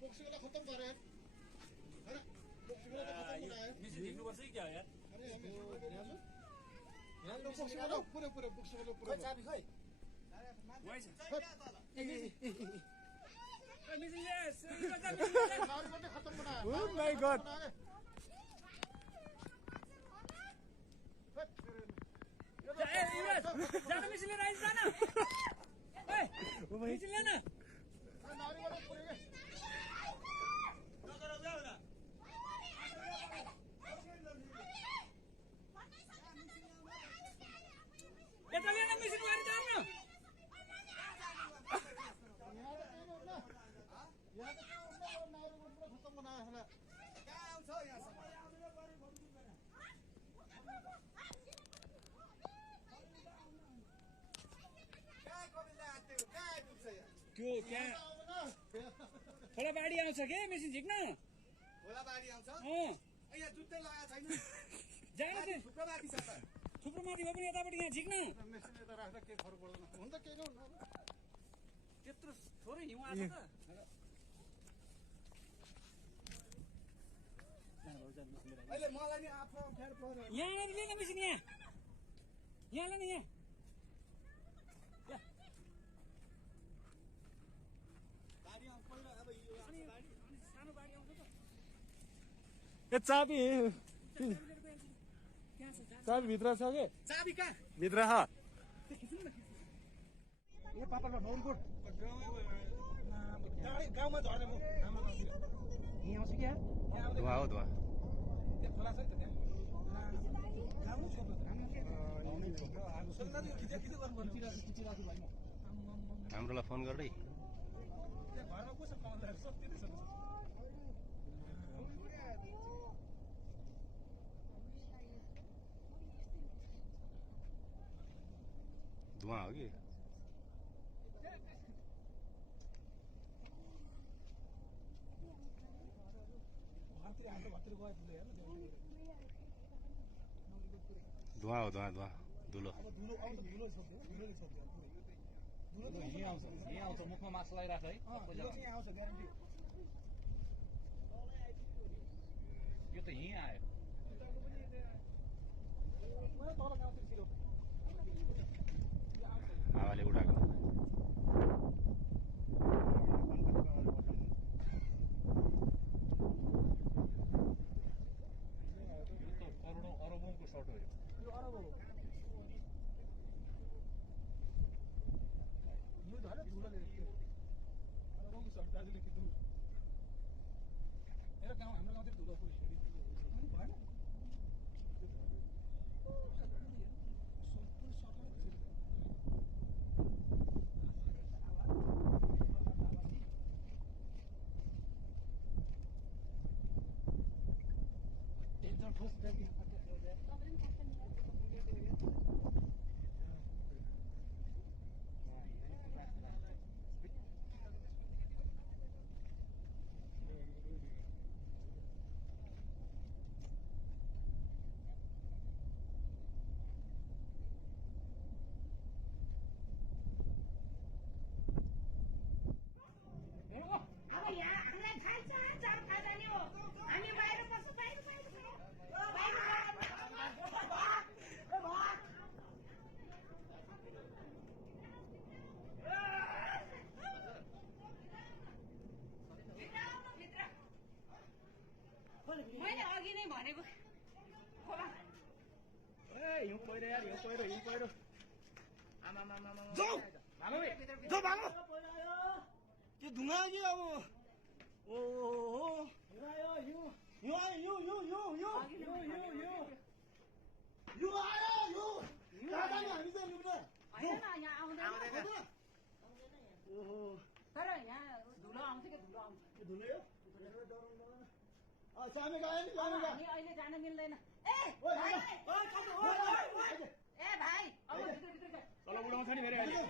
Boxing वाला खत्म कर रहे हैं, है ना? बॉक्सिंग वाला खत्म हो रहा है। मिशन देखने पर सही क्या है यार? अरे हमें बॉक्सिंग वाला पूरे बॉक्सिंग वाला पूरे चाबी खोइ वही छ मिशन नारी खत्म बनाया। Oh my God. जाना मिशन ले राइस जाना मिशन लेना नारी वाला पूरे यता लेना मिशन मारि जान्न यहाँ नारी वाला खत्म बनाया है। कहाँ आउँछ यहाँसम्म कहाँ कविता आत्यो कहाँ आइपुग्छ यहाँ त्यो त्यहाँ खोलाबाडी आउँछ के मिसन झिक्न खोलाबारी आउँछ यहाँ जुत्तै लगाएको छैन जानु चाहिँ थुप्रो माथि छ त थुप्रो माथि भए पनि यतापट्टि यहाँ झिक्न मेसिन यता राख्दा केही फरक पर्दैन। हुन त केही नै हुन्न। त्यत्रो थोरै हिउँ आएको त अहिले मलाई नि आफू अप्ठ्यारो पर्यो यहाँ आएर लिएन मिसन यहाँ लाने यहाँ बारी आउँछ पहिला अब यो सानो बाडी आउँछ त ए चाबी चाबी भित्र छ के चाबी कहाँ भित्र छ ए पापा नौरकोट गाउँमा झरेँ म हाम्रो गाउँतिर यहाँ आउँछ क्या धुवा हो धुवा त्यहाँ खोला छ नि त त्यहाँ गाउँ छोटो हाम्रोलाई फोन गर्दै घरमा कसो पाउँदा सक्दै धुवा हो कि धुवा हो धुवा धुवा धुलो यहाँ आउँछ मुखमा मास्क लगाइराख है यो त यहीँ आयो हावाले उडाएको करोडौँ अरबौँको सर्ट हो यो अरब हो यो धरे धुलोले अरबौँको सर्ट दाजुले कि धुलो हेर गाउँ हाम्रो गाउँतिर धुलो भएन मैले अघि नै भनेको हिउँ पहिरो यार हिउँ पहिरो त्यो धुवा कि अब तर यहाँ धुलो आउँछ कि धुलो आउँछ हामी अहिले जान मिल्दैन ए भाइ अब भित्र तल उडाउँछ नि फेरि अहिले